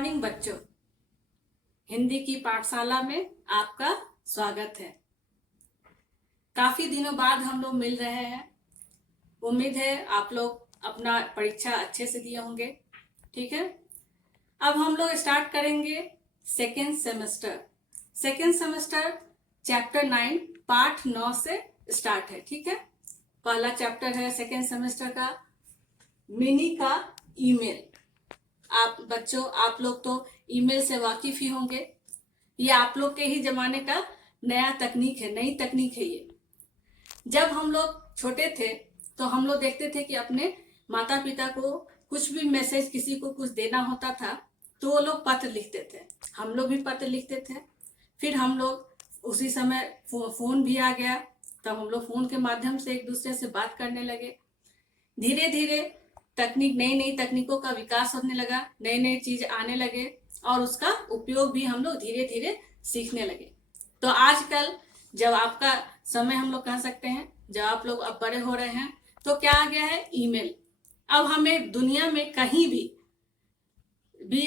Morning बच्चों, हिंदी की पाठशाला में आपका स्वागत है। काफी दिनों बाद हम लोग मिल रहे हैं। उम्मीद है आप लोग अपना परीक्षा अच्छे से दिए होंगे। ठीक है, अब हम लोग स्टार्ट करेंगे सेकेंड सेमेस्टर चैप्टर 9 पाठ 9 से स्टार्ट है। ठीक है, पहला चैप्टर है सेकेंड सेमेस्टर का, मिनी का ईमेल। आप बच्चों, आप लोग तो ईमेल से वाकिफ ही होंगे। ये आप लोग के ही जमाने का नया तकनीक है, नई तकनीक है ये। जब हम लोग छोटे थे तो हम लोग देखते थे कि अपने माता पिता को कुछ भी मैसेज, किसी को कुछ देना होता था तो वो लोग पत्र लिखते थे। हम लोग भी पत्र लिखते थे। फिर हम लोग उसी समय फोन भी आ गया, तब हम लोग फोन के माध्यम से एक दूसरे से बात करने लगे। धीरे धीरे नई नई तकनीकों का विकास होने लगा, नए नए चीज आने लगे और उसका उपयोग भी हम लोग धीरे धीरे सीखने लगे। तो आजकल जब आपका समय, हम लोग कह सकते हैं, जब आप लोग अब बड़े हो रहे हैं तो क्या आ गया है, ईमेल। अब हमें दुनिया में कहीं भी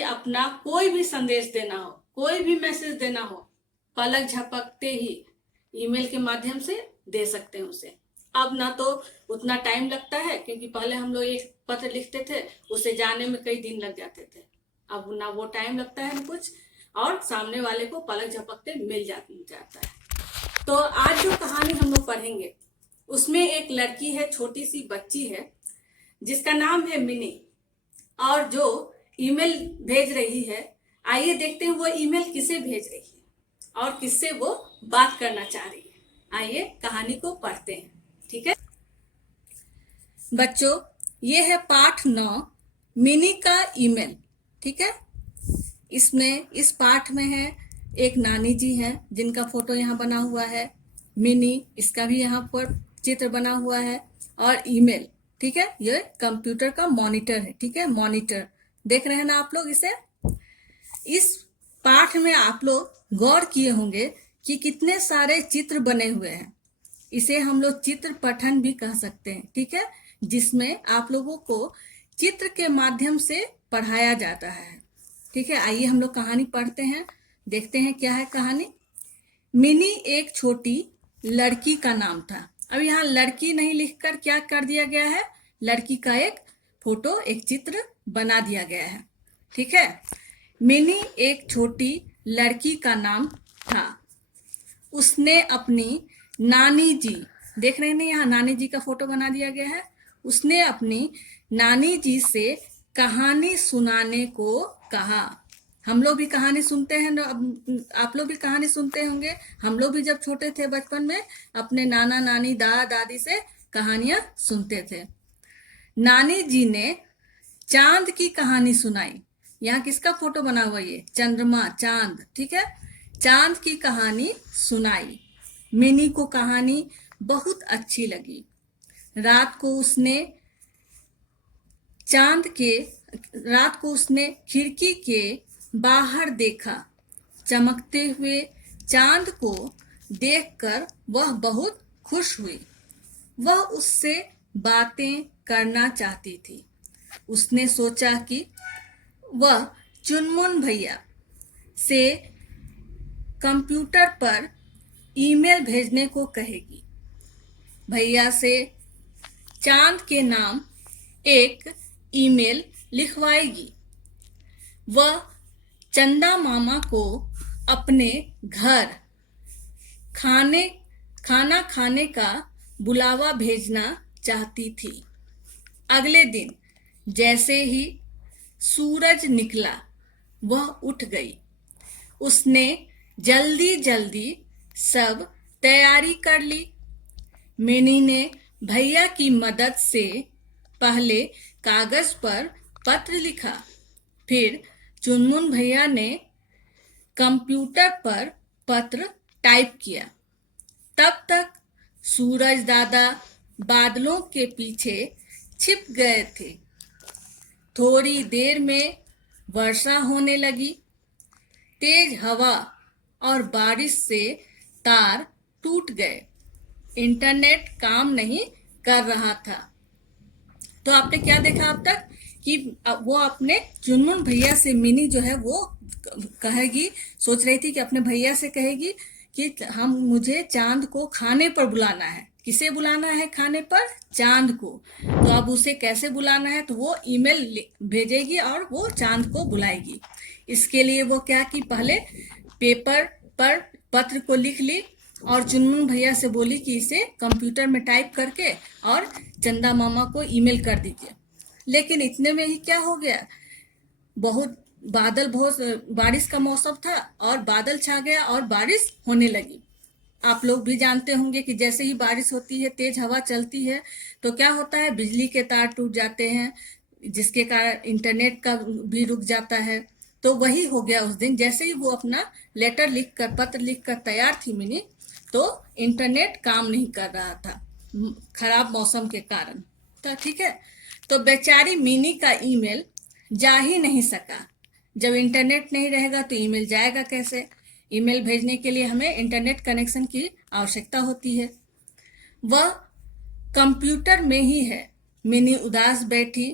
अपना कोई भी संदेश देना हो, कोई भी मैसेज देना हो, पलक झपकते ही ईमेल के माध्यम से दे सकते हैं उसे। अब ना तो उतना टाइम लगता है, क्योंकि पहले हम लोग एक पत्र लिखते थे, उसे जाने में कई दिन लग जाते थे। अब ना वो टाइम लगता है कुछ, और सामने वाले को पलक झपकते मिल जाता है। तो आज जो कहानी हम लोग पढ़ेंगे उसमें एक लड़की है, छोटी सी बच्ची है जिसका नाम है मिनी, और जो ईमेल भेज रही है, आइए देखते हैं वो ईमेल किसे भेज रही है और किससे वो बात करना चाह रही है। आइए कहानी को पढ़ते हैं। ठीक है बच्चों, ये है पाठ 9, मिनी का ईमेल। ठीक है, इसमें इस पाठ में है एक नानी जी हैं जिनका फोटो यहाँ बना हुआ है, मिनी, इसका भी यहाँ पर चित्र बना हुआ है, और ईमेल। ठीक है, ये कंप्यूटर का मॉनिटर है। ठीक है, मॉनिटर देख रहे हैं ना आप लोग इसे। इस पाठ में आप लोग गौर किए होंगे कि कितने सारे चित्र बने हुए हैं। इसे हम लोग चित्र पठन भी कह सकते हैं। ठीक है, जिसमें आप लोगों को चित्र के माध्यम से पढ़ाया जाता है। ठीक है, आइए हम लोग कहानी पढ़ते हैं, देखते हैं क्या है कहानी। मिनी एक छोटी लड़की का नाम था। अब यहाँ लड़की नहीं लिखकर क्या कर दिया गया है, लड़की का एक फोटो, एक चित्र बना दिया गया है। ठीक है, मिनी एक छोटी लड़की का नाम था। उसने अपनी नानी जी, देख रहे हैं यहाँ नानी जी का फोटो बना दिया गया है, उसने अपनी नानी जी से कहानी सुनाने को कहा। हम लोग भी कहानी सुनते हैं, आप लोग भी कहानी सुनते होंगे। हम लोग भी जब छोटे थे बचपन में अपने नाना नानी, दादा दादी से कहानियां सुनते थे। नानी जी ने चांद की कहानी सुनाई। यहाँ किसका फोटो बना हुआ, ये चंद्रमा, चांद। ठीक है, चांद की कहानी सुनाई। मिनी को कहानी बहुत अच्छी लगी। रात को उसने खिड़की के बाहर देखा। चमकते हुए चांद को देखकर वह बहुत खुश हुई। वह उससे बातें करना चाहती थी। उसने सोचा कि वह चुनमुन भैया से कंप्यूटर पर ईमेल भेजने को कहेगी। भैया से चांद के नाम एक ईमेल लिखवाएगी। वह चंदा मामा को अपने घर खाना खाने का बुलावा भेजना चाहती थी। अगले दिन जैसे ही सूरज निकला, वह उठ गई। उसने जल्दी जल्दी सब तैयारी कर ली। मिनी ने भैया की मदद से पहले कागज पर पत्र लिखा, फिर चुनमुन भैया ने कंप्यूटर पर पत्र टाइप किया। तब तक सूरज दादा बादलों के पीछे छिप गए थे। थोड़ी देर में वर्षा होने लगी। तेज हवा और बारिश से तार टूट गए। इंटरनेट काम नहीं कर रहा था। तो आपने क्या देखा अब तक कि वो अपने चुनमुन भैया से मिनी जो है वो कहेगी, सोच रही थी कि अपने भैया से कहेगी कि मुझे चांद को खाने पर बुलाना है। किसे बुलाना है खाने पर? चांद को। तो अब उसे कैसे बुलाना है? तो वो ईमेल भेजेगी और वो चांद को बुलाएगी। इसके लिए वो क्या कि पहले पेपर पर पत्र को लिख ली और चुनमुन भैया से बोली कि इसे कंप्यूटर में टाइप करके और चंदा मामा को ईमेल कर दीजिए। लेकिन इतने में ही क्या हो गया, बहुत बारिश का मौसम था और बादल छा गया और बारिश होने लगी। आप लोग भी जानते होंगे कि जैसे ही बारिश होती है, तेज हवा चलती है, तो क्या होता है, बिजली के तार टूट जाते हैं, जिसके कारण इंटरनेट का भी रुक जाता है। तो वही हो गया उस दिन। जैसे ही वो अपना पत्र लिखकर तैयार थी मिनी, तो इंटरनेट काम नहीं कर रहा था खराब मौसम के कारण। तो ठीक है, तो बेचारी मिनी का ईमेल जा ही नहीं सका। जब इंटरनेट नहीं रहेगा तो ईमेल जाएगा कैसे? ईमेल भेजने के लिए हमें इंटरनेट कनेक्शन की आवश्यकता होती है। वह कंप्यूटर में ही है। मिनी उदास बैठी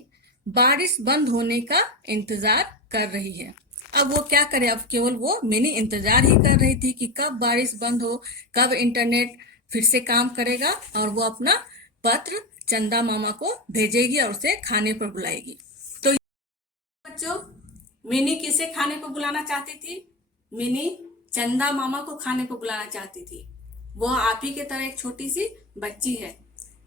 बारिश बंद होने का इंतजार कर रही है। अब वो क्या करे, अब केवल वो मिनी इंतजार ही कर रही थी कि कब बारिश बंद हो, कब इंटरनेट फिर से काम करेगा और वो अपना पत्र चंदा मामा को भेजेगी और उसे खाने पर बुलाएगी। तो बच्चों, मिनी किसे खाने को बुलाना चाहती थी? मिनी चंदा मामा को खाने को बुलाना चाहती थी। वो आप ही के तरह एक छोटी सी बच्ची है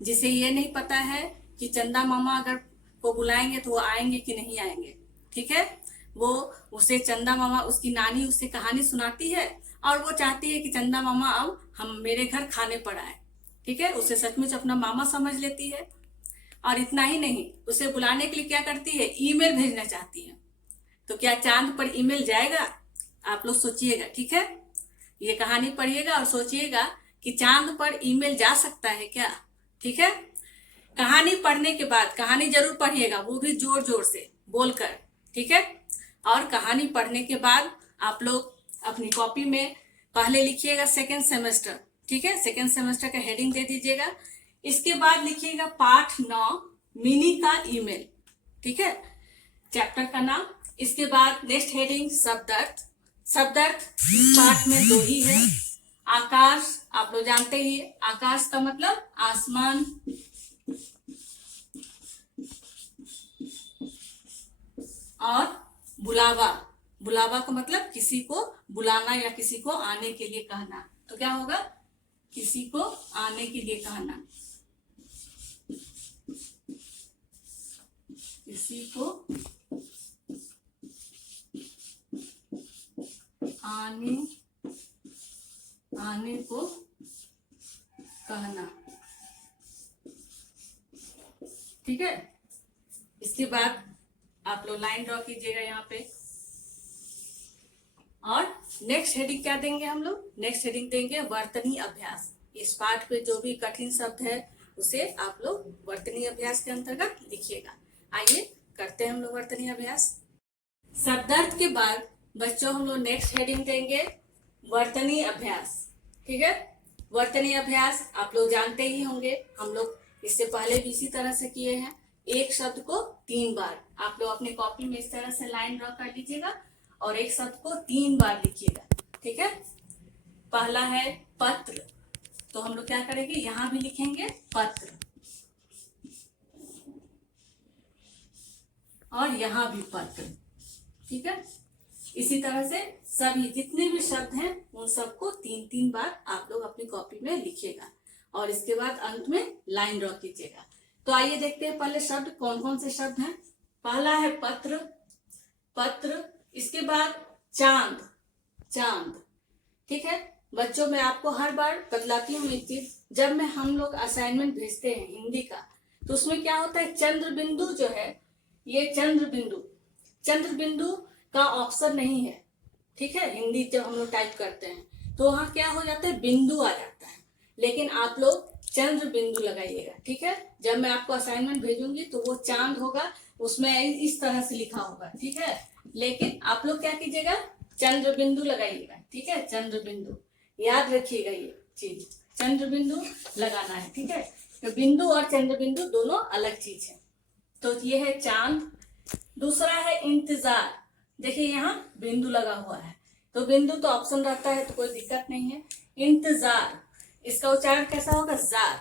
जिसे ये नहीं पता है कि चंदा मामा अगर को बुलाएंगे तो वो आएंगे कि नहीं आएंगे। ठीक है, वो उसे चंदा मामा, उसकी नानी उसे कहानी सुनाती है और वो चाहती है कि चंदा मामा अब हम मेरे घर खाने पर आए। ठीक है, उसे सचमुच अपना मामा समझ लेती है। और इतना ही नहीं, उसे बुलाने के लिए क्या करती है, ईमेल भेजना चाहती है। तो क्या चांद पर ईमेल जाएगा? आप लोग सोचिएगा। ठीक है, ये कहानी पढ़िएगा और सोचिएगा कि चांद पर ईमेल जा सकता है क्या। ठीक है, कहानी पढ़ने के बाद, कहानी जरूर पढ़िएगा, वो भी जोर जोर से बोलकर। ठीक है, और कहानी पढ़ने के बाद आप लोग अपनी कॉपी में पहले लिखिएगा सेकेंड सेमेस्टर। ठीक है, सेकेंड सेमेस्टर का हेडिंग दे दीजिएगा। इसके बाद लिखिएगा पाठ 9 मिनी का ईमेल। ठीक है, चैप्टर का नाम। इसके बाद नेक्स्ट हेडिंग शब्दार्थ। शब्दार्थ इस पाठ में 2 ही है। आकाश, आप लोग जानते ही, आकाश का मतलब आसमान। और बुलावा, बुलावा का मतलब किसी को बुलाना या किसी को आने के लिए कहना। तो क्या होगा, किसी को आने के लिए कहना, किसी को आने को कहना। ठीक है, इसके बाद आप लोग लाइन ड्रॉ कीजिएगा यहाँ पे। और नेक्स्ट हेडिंग क्या देंगे हम लोग? नेक्स्ट हेडिंग देंगे वर्तनी अभ्यास। इस पाठ पे जो भी कठिन शब्द है उसे आप लोग वर्तनी अभ्यास के अंतर्गत लिखिएगा। आइए करते हैं हम लोग वर्तनी अभ्यास। शब्दार्थ के बाद बच्चों हम लोग नेक्स्ट हेडिंग देंगे वर्तनी अभ्यास। ठीक है, वर्तनी अभ्यास आप लोग जानते ही होंगे, हम लोग इससे पहले भी इसी तरह से किए हैं। एक शब्द को 3 बार आप लोग अपनी कॉपी में इस तरह से लाइन ड्रॉ कर लीजिएगा और एक शब्द को 3 बार लिखिएगा। ठीक है, पहला है पत्र, तो हम लोग क्या करेंगे, यहां भी लिखेंगे पत्र और यहां भी पत्र। ठीक है, इसी तरह से सभी जितने भी शब्द हैं उन सबको 3-3 बार आप लोग अपनी कॉपी में लिखिएगा और इसके बाद अंत में लाइन ड्रॉ कीजिएगा। तो आइए देखते हैं पहले शब्द कौन कौन से शब्द हैं। पहला है पत्र, पत्र। इसके बाद चांद, चांद। ठीक है बच्चों, मैं आपको हर बार बतलाती हूँ एक चीज, जब मैं हम लोग असाइनमेंट भेजते हैं हिंदी का, तो उसमें क्या होता है, चंद्र बिंदु जो है, ये चंद्र बिंदु का ऑप्शन नहीं है। ठीक है, हिंदी जब हम लोग टाइप करते हैं तो वहां क्या हो जाता है, बिंदु आ जाता है, लेकिन आप लोग चंद्र बिंदु लगाइएगा। ठीक है, जब मैं आपको असाइनमेंट भेजूंगी तो वो चांद होगा, उसमें इस तरह से लिखा होगा। ठीक है, लेकिन आप लोग क्या कीजिएगा, चंद्र बिंदु लगाइएगा। ठीक है, चंद्र बिंदु याद रखिएगा, ये चीज चंद्र बिंदु लगाना है। ठीक है, तो बिंदु और चंद्र बिंदु दोनों अलग चीज है। तो ये है चांद। दूसरा है इंतजार। देखिए यहाँ बिंदु लगा हुआ है, तो बिंदु तो ऑप्शन रहता है तो कोई दिक्कत नहीं है। इंतजार, इसका उच्चारण कैसा होगा? जार,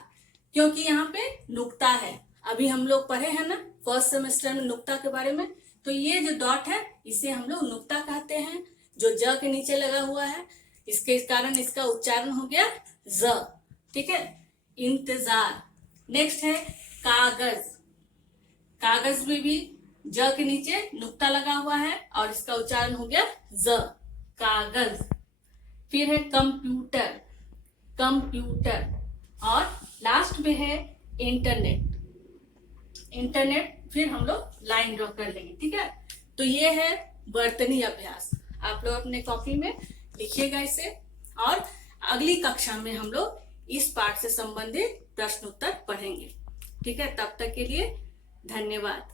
क्योंकि यहाँ पे नुक्ता है। अभी हम लोग पढ़े हैं ना फर्स्ट सेमेस्टर में नुक्ता के बारे में, तो ये जो डॉट है इसे हम लोग नुक्ता कहते हैं, जो ज के नीचे लगा हुआ है, इसके कारण इसका उच्चारण हो गया ज। ठीक है, इंतजार। नेक्स्ट है कागज। कागज में भी ज के नीचे नुक्ता लगा हुआ है और इसका उच्चारण हो गया ज, कागज। फिर है कंप्यूटर, कंप्यूटर। और लास्ट में है इंटरनेट, इंटरनेट। फिर हम लोग लाइन ड्रॉ कर लेंगे। ठीक है, तो ये है वर्तनी अभ्यास। आप लोग अपने कॉपी में लिखिएगा इसे, और अगली कक्षा में हम लोग इस पाठ से संबंधित प्रश्न उत्तर पढ़ेंगे। ठीक है, तब तक के लिए धन्यवाद।